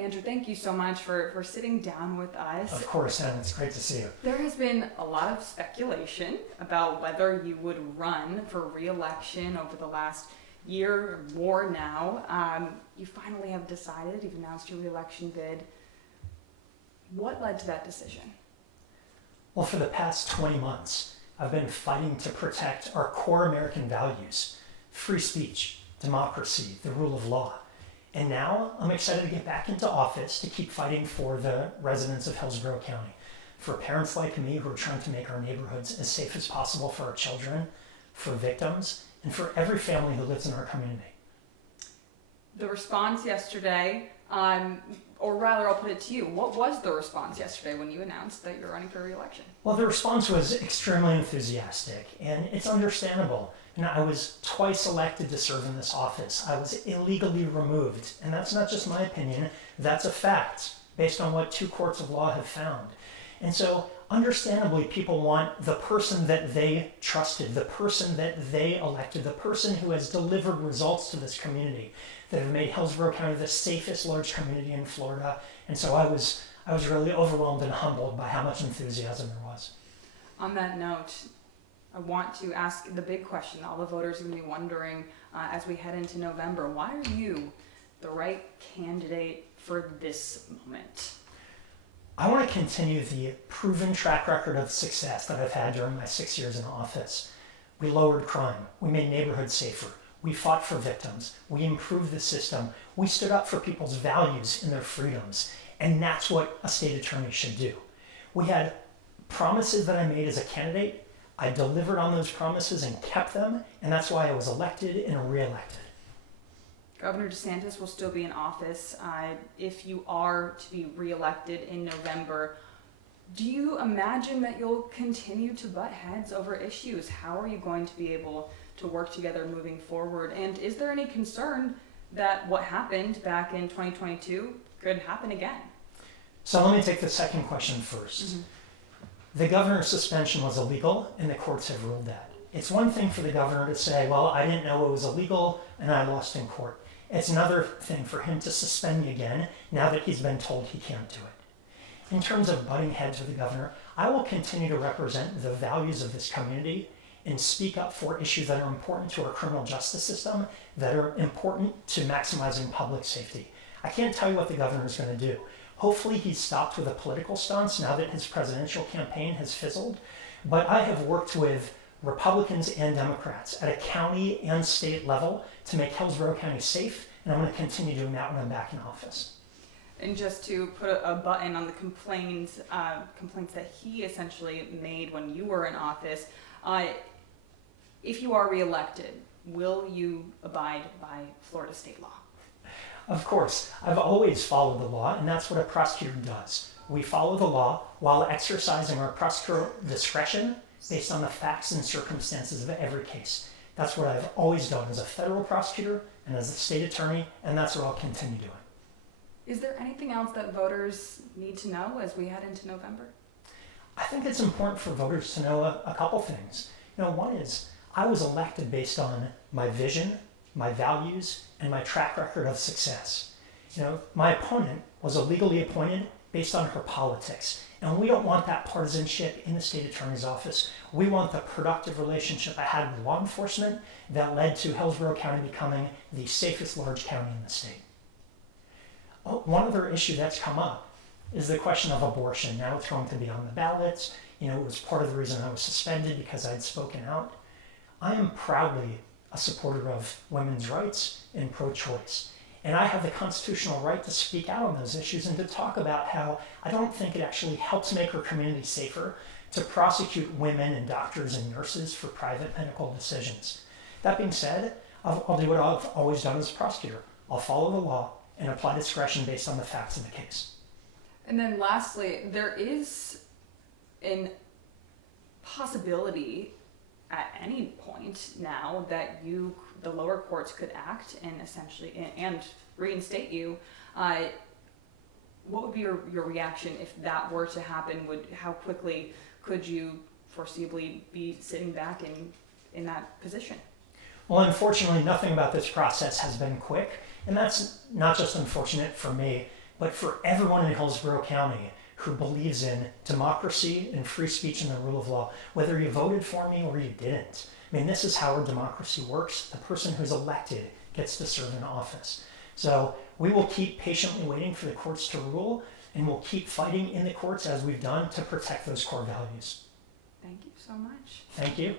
Andrew, thank you so much for sitting down with us. Of course, and it's great to see you. There has been a lot of speculation about whether you would run for re-election over the last year or more now. You finally have decided, you've announced your re-election bid. What led to that decision? Well, for the past 20 months, I've been fighting to protect our core American values: free speech, democracy, the rule of law. And now I'm excited to get back into office to keep fighting for the residents of Hillsborough County, for parents like me who are trying to make our neighborhoods as safe as possible for our children, for victims, and for every family who lives in our community. The response yesterday, or rather I'll put it to you, what was the response yesterday when you announced that you're running for re-election? Well, the response was extremely enthusiastic, and it's understandable. And I was twice elected to serve in this office. I was illegally removed, and that's not just my opinion, that's a fact, based on what 2 courts of law have found. And so, understandably, people want the person that they trusted, the person that they elected, the person who has delivered results to this community, that have made Hillsborough County the safest large community in Florida. And so I was really overwhelmed and humbled by how much enthusiasm there was. On that note, I want to ask the big question all the voters are going to be wondering as we head into November. Why are you the right candidate for this moment? I want to continue the proven track record of success that I've had during my 6 years in office. We lowered crime. We made neighborhoods safer. We fought for victims. We improved the system. We stood up for people's values and their freedoms. And that's what a state attorney should do. We had promises that I made as a candidate. I delivered on those promises and kept them, and that's why I was elected and re-elected. Governor DeSantis will still be in office if you are to be re-elected in November. Do you imagine that you'll continue to butt heads over issues? How are you going to be able to work together moving forward? And is there any concern that what happened back in 2022 could happen again? So let me take the second question first. Mm-hmm. The governor's suspension was illegal, and the courts have ruled that. It's one thing for the governor to say, well, I didn't know it was illegal, and I lost in court. It's another thing for him to suspend me again, now that he's been told he can't do it. In terms of butting heads with the governor, I will continue to represent the values of this community and speak up for issues that are important to our criminal justice system, that are important to maximizing public safety. I can't tell you what the governor is going to do. Hopefully he's stopped with a political stance now that his presidential campaign has fizzled. But I have worked with Republicans and Democrats at a county and state level to make Hillsborough County safe, and I'm going to continue doing that when I'm back in office. And just to put a button on the complaints that he essentially made when you were in office, if you are reelected, will you abide by Florida state law? Of course, I've always followed the law, and that's what a prosecutor does. We follow the law while exercising our prosecutorial discretion based on the facts and circumstances of every case. That's what I've always done as a federal prosecutor and as a state attorney, and that's what I'll continue doing. Is there anything else that voters need to know as we head into November? I think it's important for voters to know a couple things. One is I was elected based on my vision, my values, and my track record of success. My opponent was illegally appointed based on her politics, and we don't want that partisanship in the state attorney's office. We want the productive relationship I had with law enforcement that led to Hillsborough County becoming the safest large county in the state. One other issue that's come up is the question of abortion. Now it's going to be on the ballots. It was part of the reason I was suspended, because I'd spoken out. I am proudly a supporter of women's rights and pro-choice. And I have the constitutional right to speak out on those issues and to talk about how I don't think it actually helps make our community safer to prosecute women and doctors and nurses for private medical decisions. That being said, I'll do what I've always done as a prosecutor. I'll follow the law and apply discretion based on the facts of the case. And then lastly, there is a possibility at any point now that the lower courts could act and essentially and reinstate you. What would be your reaction if that were to happen? How quickly could you foreseeably be sitting back in that position? Well, unfortunately, nothing about this process has been quick, and that's not just unfortunate for me. but for everyone in Hillsborough County who believes in democracy and free speech and the rule of law, whether you voted for me or you didn't. I mean, this is how our democracy works. The person who's elected gets to serve in office. So we will keep patiently waiting for the courts to rule, and we'll keep fighting in the courts as we've done to protect those core values. Thank you so much. Thank you.